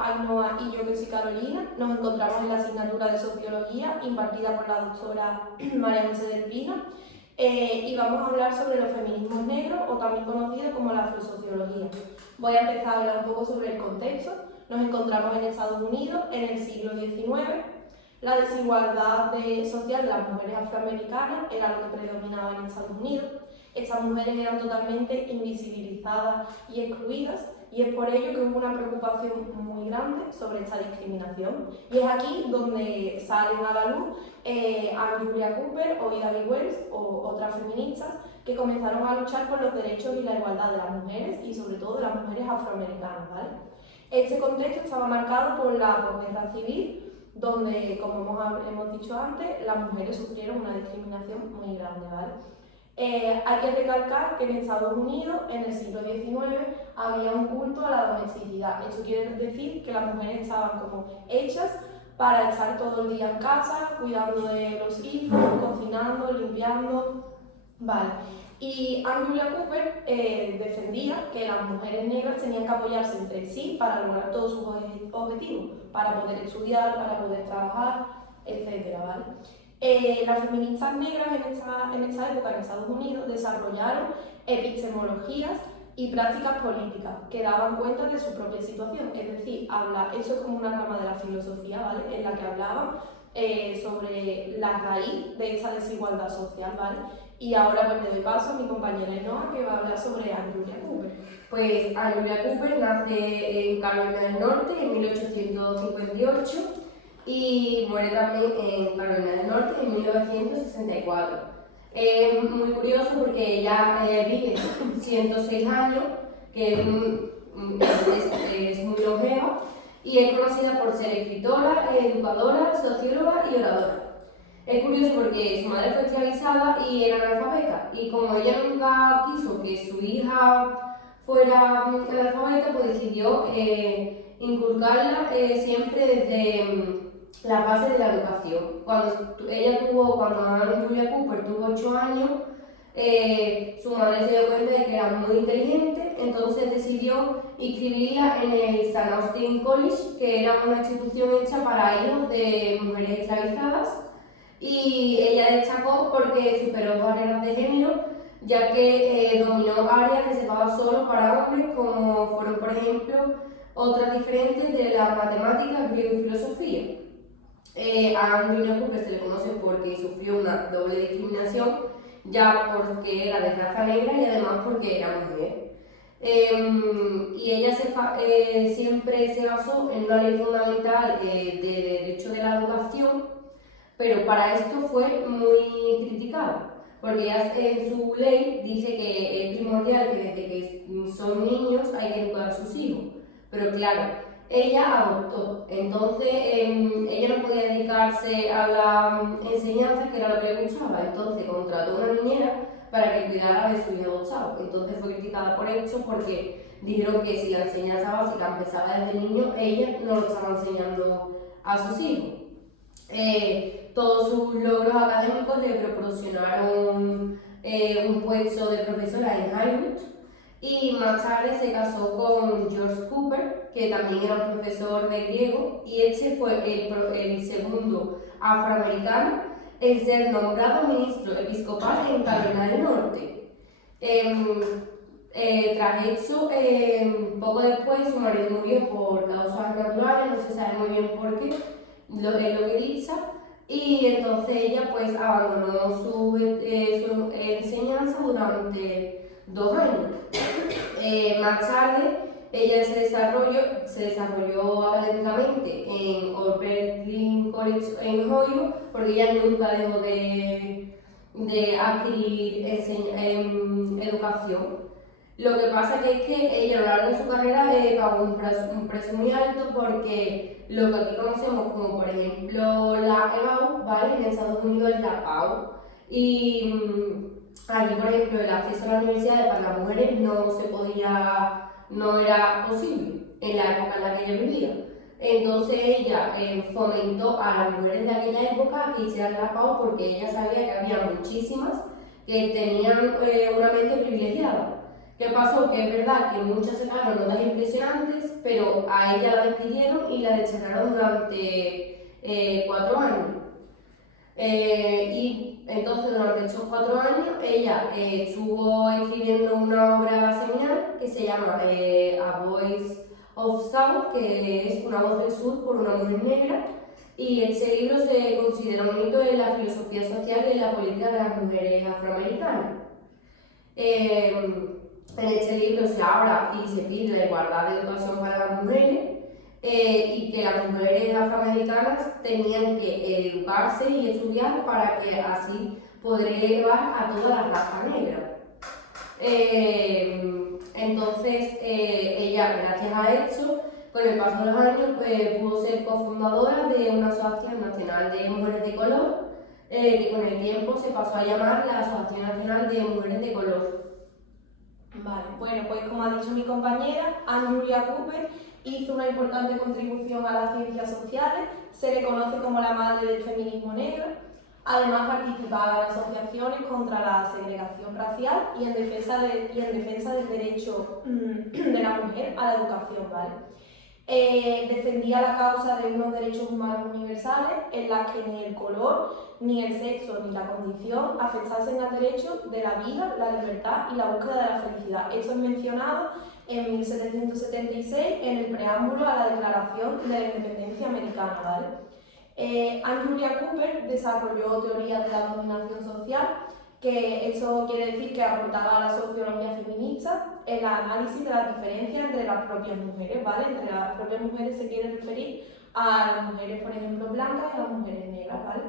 Ainhoa y yo, que soy Carolina. Nos encontramos en la asignatura de Sociología impartida por la doctora María José del Pino y vamos a hablar sobre los feminismos negros, o también conocidos como la afrosociología. Voy a empezar a hablar un poco sobre el contexto. Nos encontramos en Estados Unidos en el siglo XIX. La desigualdad social de las mujeres afroamericanas era lo que predominaba en Estados Unidos. Estas mujeres eran totalmente invisibilizadas y excluidas, y es por ello que hubo una preocupación muy grande sobre esta discriminación. Y es aquí donde salen a la luz Anne Julia Cooper o Ida B. Wells o otras feministas que comenzaron a luchar por los derechos y la igualdad de las mujeres, y sobre todo de las mujeres afroamericanas, ¿vale? Este contexto estaba marcado por la posguerra civil, donde, como hemos dicho antes, las mujeres sufrieron una discriminación muy grande, ¿vale? Hay que recalcar que en Estados Unidos, en el siglo XIX, había un culto a la domesticidad. Eso quiere decir que las mujeres estaban como hechas para estar todo el día en casa, cuidando de los hijos, cocinando, limpiando, ¿vale? Y Anne Julia Cooper defendía que las mujeres negras tenían que apoyarse entre sí para lograr todos sus objetivos, para poder estudiar, para poder trabajar, etc., ¿vale? Las feministas negras en esta época en Estados Unidos desarrollaron epistemologías y prácticas políticas que daban cuenta de su propia situación. Es decir, eso es como una rama de la filosofía, ¿vale?, en la que hablaban sobre la raíz de esta desigualdad social, ¿vale? Y ahora pues le doy paso a mi compañera Ainhoa, que va a hablar sobre Anne Julia Cooper. Pues Anne Julia Cooper nace en Carolina del Norte en 1858 y muere también en Carolina del Norte en 1964. Es muy curioso porque ella vive 106 años, que es muy longeva, y es conocida por ser escritora, educadora, socióloga y oradora. Es curioso porque su madre fue esclavizada y era analfabeta, y como ella nunca quiso que su hija fuera analfabeta, pues decidió inculcarla siempre desde la base de la educación. Cuando Anne Julia Cooper tuvo 8 años, su madre se dio cuenta de que era muy inteligente, entonces decidió inscribirla en el St. Austin College, que era una institución hecha para hijos de mujeres esclavizadas, y ella destacó porque superó barreras de género, ya que dominó áreas reservadas solo para hombres, como fueron, por ejemplo, otras diferentes de las matemáticas, griego y filosofía. A Anne Julia Cooper se le conoce porque sufrió una doble discriminación, ya porque era de raza negra y además porque era mujer. Y ella siempre se basó en una ley fundamental de derecho de la educación, pero para esto fue muy criticada, porque ella en su ley dice que es primordial que desde que son niños hay que educar a sus hijos, pero claro, ella adoptó, entonces ella no podía dedicarse a la enseñanza, que era lo que le gustaba, entonces contrató a una niñera para que cuidara de su hijo adoptado. Entonces fue criticada por esto porque dijeron que si la enseñanza básica empezaba desde niño, ella no lo estaba enseñando a sus hijos. Todos sus logros académicos le proporcionaron un puesto de profesora en Harvard, y más tarde se casó con George Cooper, que también era un profesor de griego, y este fue el segundo afroamericano en ser nombrado ministro episcopal en Carolina del Norte. Tras eso, poco después, su marido murió por causas naturales, no se sabe muy bien por qué, es lo que dice, y entonces ella pues abandonó su enseñanza durante 2 años. Más tarde, ella se desarrolló académicamente en Oberlin College en Ohio, porque ella nunca dejó de adquirir educación. Lo que pasa es que ella a lo largo de su carrera pagó un precio muy alto, porque lo que aquí conocemos como por ejemplo la EBAU, ¿vale?, en Estados Unidos es la PAU, y allí por ejemplo el acceso a la universidad para las mujeres no era posible en la época en la que ella vivía. Entonces ella fomentó a las mujeres de aquella época que hicieran la PAU, porque ella sabía que había muchísimas que tenían una mente privilegiada, ¿Qué pasó? Que es verdad que muchas sacaron notas impresionantes, pero a ella la despidieron y la desterraron durante 4 años. Y entonces durante estos 4 años ella estuvo escribiendo una obra seminal que se llama A Voice of South, que es una voz del sur por una mujer negra, y este libro se considera un hito en la filosofía social y en la política de las mujeres afroamericanas. En este libro se habla y se pide la igualdad de educación para las mujeres y que las mujeres afroamericanas tenían que educarse y estudiar para que así poder llevar a toda la raza negra. Entonces, ella, gracias a eso, con el paso de los años, pudo ser cofundadora de una asociación nacional de mujeres de color, que con el tiempo se pasó a llamar la Asociación Nacional de Mujeres de Color. Vale, bueno, pues como ha dicho mi compañera, Anne Julia Cooper hizo una importante contribución a las ciencias sociales, se le conoce como la madre del feminismo negro. Además participaba en asociaciones contra la segregación racial y en defensa del derecho de la mujer a la educación, ¿vale? Defendía la causa de unos derechos humanos universales en las que ni el color, ni el sexo, ni la condición afectasen al derecho de la vida, la libertad y la búsqueda de la felicidad. Esto es mencionado en 1776 en el preámbulo a la Declaración de la Independencia Americana, ¿vale? Anne Julia Cooper desarrolló teorías de la dominación social, que eso quiere decir que aportaba a la sociología feminista el análisis de las diferencias entre las propias mujeres, ¿vale? Entre las propias mujeres se quiere referir a las mujeres, por ejemplo, blancas y a las mujeres negras, ¿vale?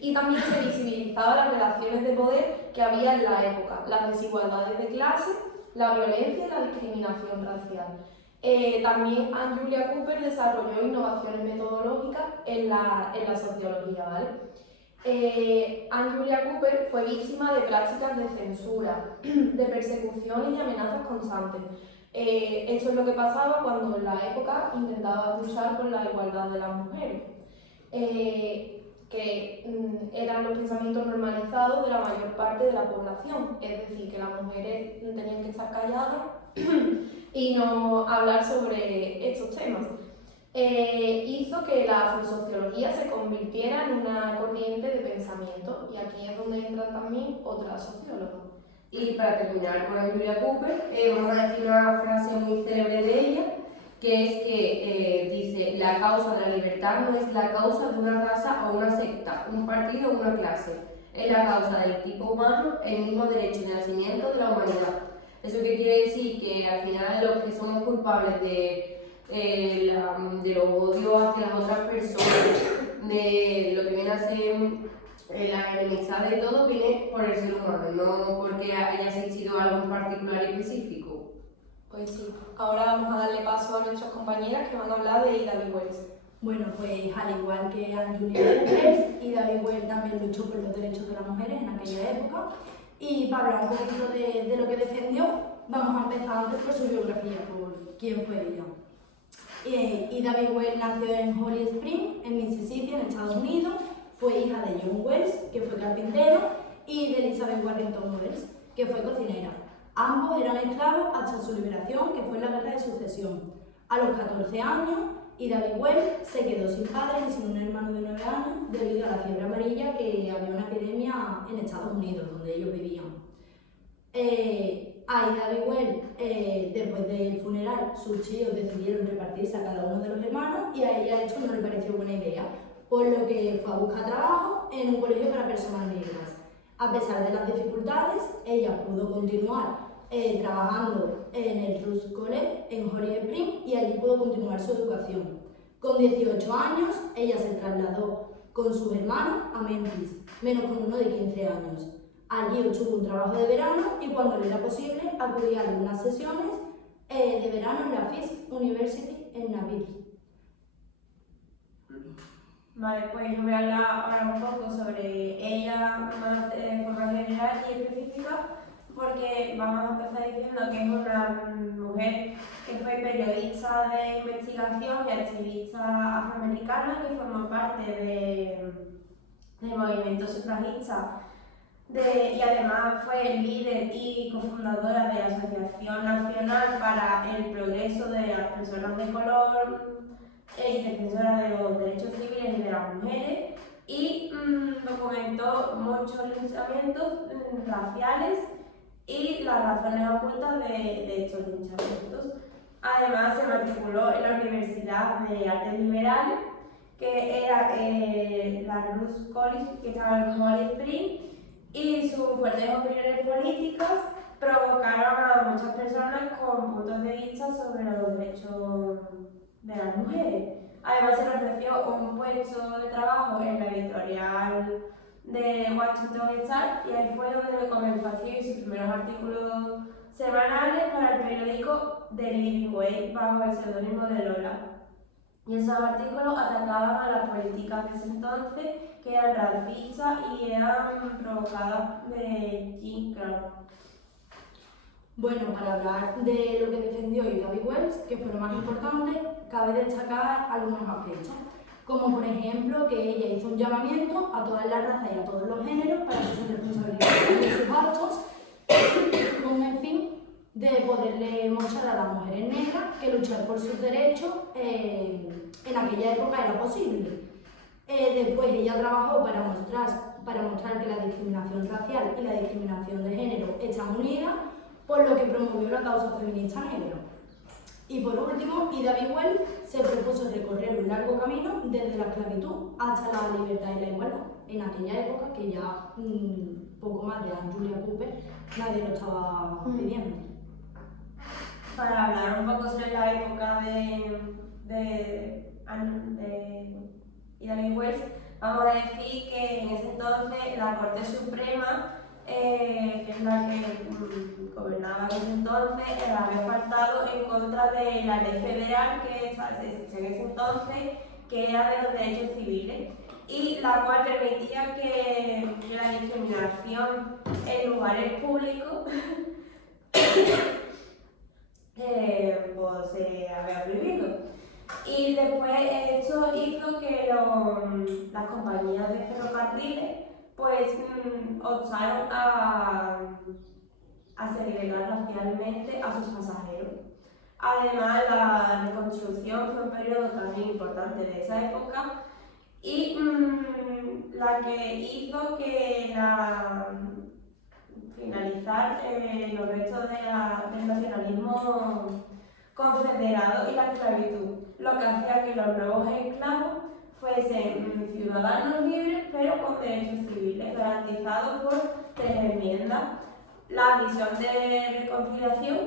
Y también se visibilizaban las relaciones de poder que había en la época, las desigualdades de clase, la violencia y la discriminación racial. También Anne Julia Cooper desarrolló innovaciones metodológicas en la sociología, ¿vale? Anne Julia Cooper fue víctima de prácticas de censura, de persecución y de amenazas constantes. Esto es lo que pasaba cuando en la época intentaba luchar por la igualdad de las mujeres, que eran los pensamientos normalizados de la mayor parte de la población, es decir, que las mujeres tenían que estar calladas y no hablar sobre estos temas. Hizo que la afrosociología se convirtiera en una corriente de pensamiento, y aquí es donde entran también otras sociólogas. Y para terminar con Anne Julia Cooper, vamos a decir una frase muy célebre de ella, que es que dice: la causa de la libertad no es la causa de una raza o una secta, un partido o una clase, es la causa del tipo humano, el mismo derecho de nacimiento de la humanidad. ¿Eso qué quiere decir? Que al final los que somos culpables de los odios hacia las otras personas, de lo que viene a ser la enemistad de todo, viene por el ser humano, no porque haya existido algo en particular y específico. Pues sí, ahora vamos a darle paso a nuestras compañeras que van a hablar de Ida B. Wells. Bueno, pues al igual que Anne Julia Cooper, Ida B. Wells también luchó por los derechos de las mujeres en aquella época. Y para hablar un poquito de lo que defendió, vamos a empezar antes por su biografía, por quién fue ella. Ida B. Wells nació en Holly Springs, en Mississippi, en Estados Unidos. Fue hija de John Wells, que fue carpintero, y de Elizabeth Warrington Wells, que fue cocinera. Ambos eran esclavos hasta su liberación, que fue en la Guerra de Sucesión. A los 14 años, Ida B. Wells se quedó sin padres y sin un hermano de 9 años debido a la fiebre amarilla, que había una epidemia en Estados Unidos, donde ellos vivían. A Ida B. Wells, después del funeral, sus tíos decidieron repartirse a cada uno de los hermanos, y a ella esto no le pareció buena idea, por lo que fue a buscar trabajo en un colegio para personas negras. A pesar de las dificultades, ella pudo continuar trabajando en el Rust College en Holly Springs, y allí pudo continuar su educación. Con 18 años, ella se trasladó con sus hermanos a Memphis, menos con uno de 15 años. Allí obtuvo un trabajo de verano, y cuando le era posible acudía a algunas sesiones de verano en la Fisk University en Nashville. Vale, pues yo voy a hablar ahora un poco sobre ella más de forma general y específica, porque vamos a empezar diciendo que es una mujer que fue periodista de investigación y activista afroamericana, que formó parte del movimiento sufragista y además fue líder y cofundadora de la Asociación Nacional para el Progreso de las Personas de Color y defensora de los derechos civiles y de las mujeres, y documentó muchos linchamientos raciales y las razones ocultas de estos linchamientos. Además, se matriculó en la Universidad de Artes Liberales, que era la Cruz College, que estaba en Holly Springs, y sus fuertes opiniones políticas provocaron a muchas personas con puntos de vista sobre los derechos de las mujeres. Además, se le ofreció un puesto de trabajo en la editorial de Washington Star, y ahí fue donde comenzó a escribir sus primeros artículos semanales para el periódico The Living Way bajo el seudónimo de Lola. Y esos artículos atacaban a las políticas de ese entonces, que eran racistas y eran provocadas de Jim Crow. Bueno, para hablar de lo que defendió Ida B. Wells, que fue lo más importante, cabe destacar algunos aspectos, como por ejemplo que ella hizo un llamamiento a todas las razas y a todos los géneros para que se responsabilizaran de sus actos, con el fin de poderle mostrar a las mujeres negras que luchar por sus derechos en aquella época era posible. Después ella trabajó para mostrar que la discriminación racial y la discriminación de género están unidas, por lo que promovió la causa feminista negra. Y por último, Ida B. Wells se propuso recorrer un largo camino desde la esclavitud hasta la libertad y la igualdad. En aquella época, que ya poco más de Anne Julia Cooper, nadie lo estaba pidiendo. Para hablar un poco sobre la época de Ida B. Wells, vamos a decir que en ese entonces la Corte Suprema, que es la que gobernaba en ese entonces, había faltado en contra de la ley federal que existía en ese entonces, que era de los derechos civiles, y la cual permitía que la discriminación en lugares públicos pues se había prohibido. Y después eso hizo que las compañías de ferrocarriles pues optaron a segregar racialmente a sus pasajeros. Además, la reconstrucción fue un periodo también importante de esa época, y la que hizo que finalizar los restos del nacionalismo confederado y la esclavitud, lo que hacía que los nuevos esclavos fuesen ciudadanos libres pero con derechos civiles garantizados por 3 enmiendas. La visión de reconciliación,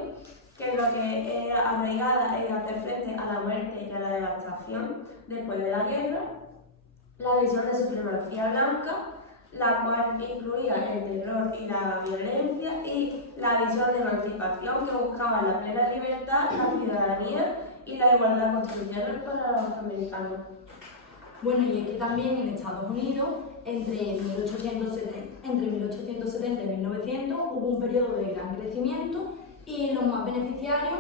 que es lo que era arraigada en hacer frente a la muerte y a la devastación después de la guerra. La visión de supremacía blanca, la cual incluía el terror y la violencia, y la visión de emancipación, que buscaba la plena libertad, la ciudadanía y la igualdad constitucional para los afroamericanos. Bueno, y es que también en Estados Unidos, entre 1870 y 1900, hubo un periodo de gran crecimiento, y los más beneficiarios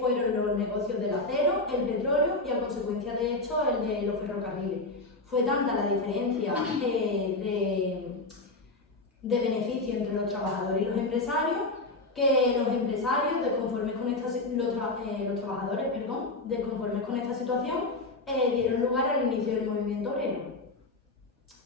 fueron los negocios del acero, el petróleo y, a consecuencia de esto, el de los ferrocarriles. Fue tanta la diferencia de beneficio entre los trabajadores y los empresarios, que los empresarios, desconformes con los trabajadores, desconformes con esta situación, dieron lugar al inicio del movimiento obrero.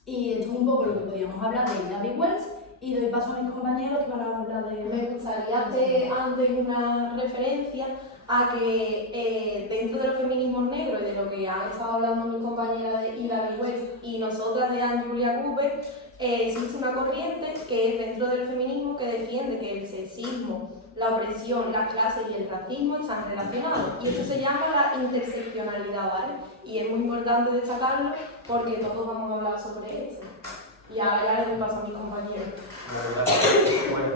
Y esto es un poco lo que podíamos hablar de Ida B. Wells, y doy paso a mis compañeros que van a hablar de... Me gustaría hacer antes una referencia a que dentro de los feminismos negros y de lo que han estado hablando mis compañeras de Ida B. Wells y nosotras de Anne Julia Cooper, existe una corriente que es dentro del feminismo que defiende que el sexismo, la opresión, las clases y el racismo están relacionados, y eso se llama la interseccionalidad, ¿vale? Y es muy importante destacarlo porque todos vamos a hablar sobre esto. Y ahora ya les doy paso a mis compañeros. Bueno,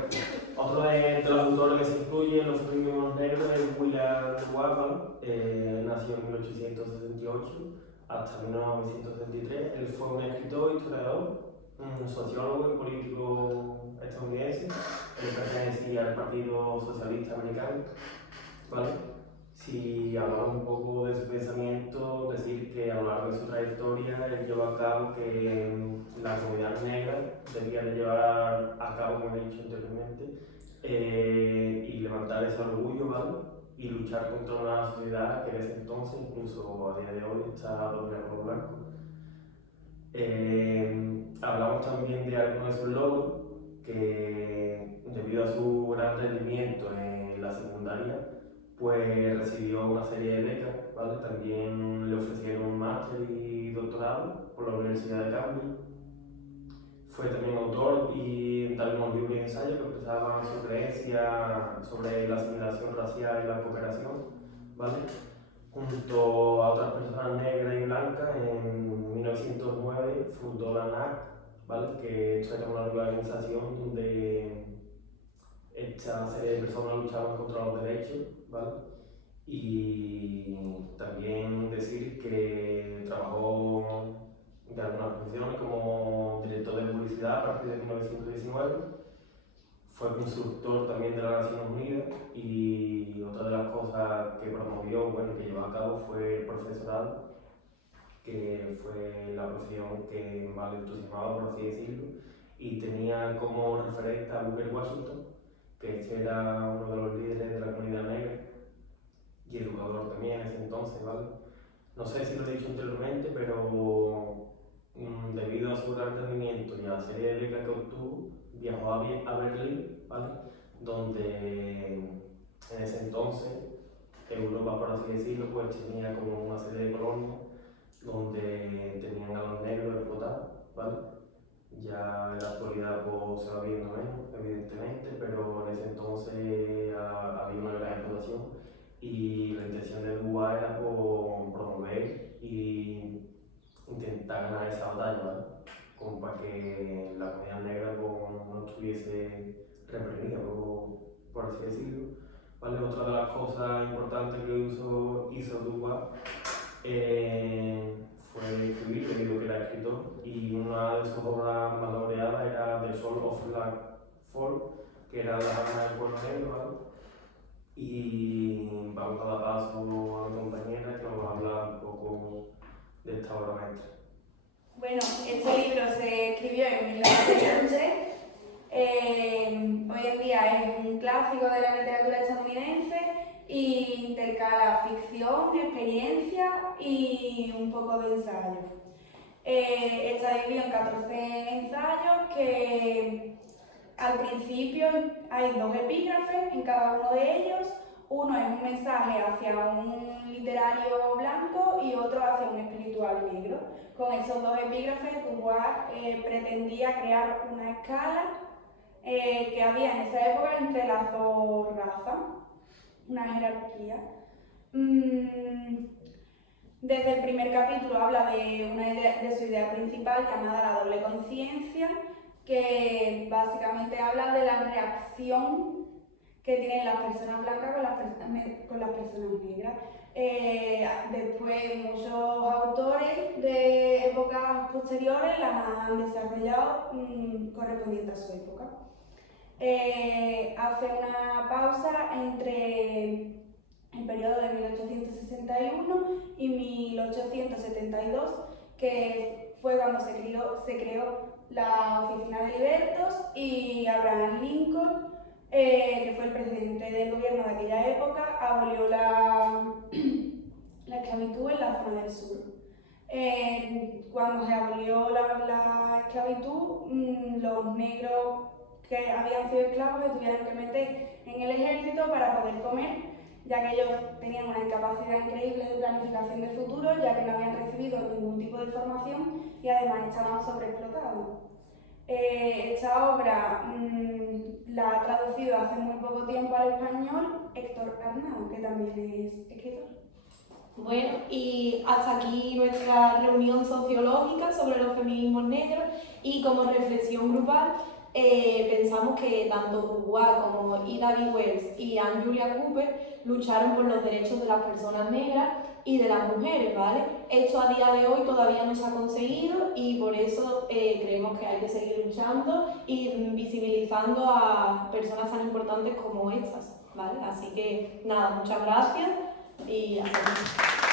otro de los autores que se incluye en los feminismos negros es William Wagman. Nació en 1868 hasta 1973. Él fue un escritor, historiador, un sociólogo y político estadounidense. Él pertenecía al Partido Socialista Americano, ¿vale? Si hablamos un poco de su pensamiento, decir que a lo largo de su trayectoria él llevó a cabo que la comunidad negra debía de llevar a cabo, como he dicho anteriormente, y levantar ese orgullo, ¿vale? Y luchar contra una sociedad que en ese entonces, incluso a día de hoy, está dominada por los blancos. Hablamos también de algunos de sus logros, que debido a su gran rendimiento en la secundaria, pues recibió una serie de becas, ¿vale? También le ofrecieron un máster y doctorado por la Universidad de Cambridge. Fue también autor y de algunos libros y ensayos que expresaban su creencia sobre la asimilación racial y la cooperación, ¿vale? Junto a otras personas negras y blancas, en 1909 fundó la NAC, ¿vale? Que esto era una organización donde esta serie de personas luchaban contra los derechos, ¿vale? Y también decir que trabajó de algunas profesiones como director de publicidad a partir de 1919, fue consultor también de las Naciones Unidas y otra de las cosas que promovió, bueno, que llevó a cabo fue el profesorado, que fue la profesión que más le entusiasmaba, por así decirlo, y tenía como referente a Booker Washington, que este era uno de los líderes de la comunidad negra y educador también en ese entonces, ¿vale? No sé si lo he dicho anteriormente, pero debido a su gran rendimiento y a la serie de becas que obtuvo, viajó a Berlín, ¿vale? Donde en ese entonces Europa, por así decirlo, pues tenía como una serie de colonias donde tenían a los negros explotados, ¿vale? Ya en la actualidad pues, se va viendo menos, evidentemente, pero en ese entonces había una gran explotación y la intención de Dubái era promover y intentar ganar esa batalla, ¿vale? Como para que la comunidad negra no estuviese reprimida, por así decirlo, ¿vale? Otra de las cosas importantes que hizo Dubái fue escribir, debido a que era escritor, y una de sus obras más laureadas era The Soul of Black Folk, que era la alma del pueblo negro, ¿vale? Y vamos a dar paso a mi compañera que nos va a hablar un poco de esta obra maestra. Bueno, este libro se escribió en 1911. Hoy en día es un clásico de la literatura estadounidense y intercala ficción, experiencia y un poco de ensayo. Está dividido en 14 ensayos que al principio hay 2 epígrafes en cada uno de ellos. Uno es un mensaje hacia un literario blanco y otro hacia un espiritual negro. Con esos 2 epígrafes, Dubái pretendía crear una escala que había en esa época entre las 2 razas, una jerarquía. Desde el primer capítulo habla de su idea principal llamada la doble conciencia, que básicamente habla de la reacción que tienen las personas blancas con las personas negras. Después muchos autores de épocas posteriores las han desarrollado correspondientes a su época. Hace una pausa entre el periodo de 1861 y 1872, que fue cuando se creó la Oficina de Libertos, y Abraham Lincoln, que fue el presidente del gobierno de aquella época, abolió la esclavitud en la zona del sur. Cuando se abolió la esclavitud, los negros que habían sido esclavos se tuvieron que meter en el ejército para poder comer, ya que ellos tenían una incapacidad increíble de planificación del futuro, ya que no habían recibido ningún tipo de formación y además estaban sobreexplotados. Esta obra la ha traducido hace muy poco tiempo al español Héctor Arnau, que también es escritor. Bueno, y hasta aquí nuestra reunión sociológica sobre los feminismos negros, y como reflexión grupal pensamos que tanto Dubái como Ida B. Wells y Anne Julia Cooper lucharon por los derechos de las personas negras y de las mujeres, ¿vale? Esto a día de hoy todavía no se ha conseguido y por eso creemos que hay que seguir luchando y visibilizando a personas tan importantes como estas, ¿vale? Así que nada, muchas gracias y hasta luego.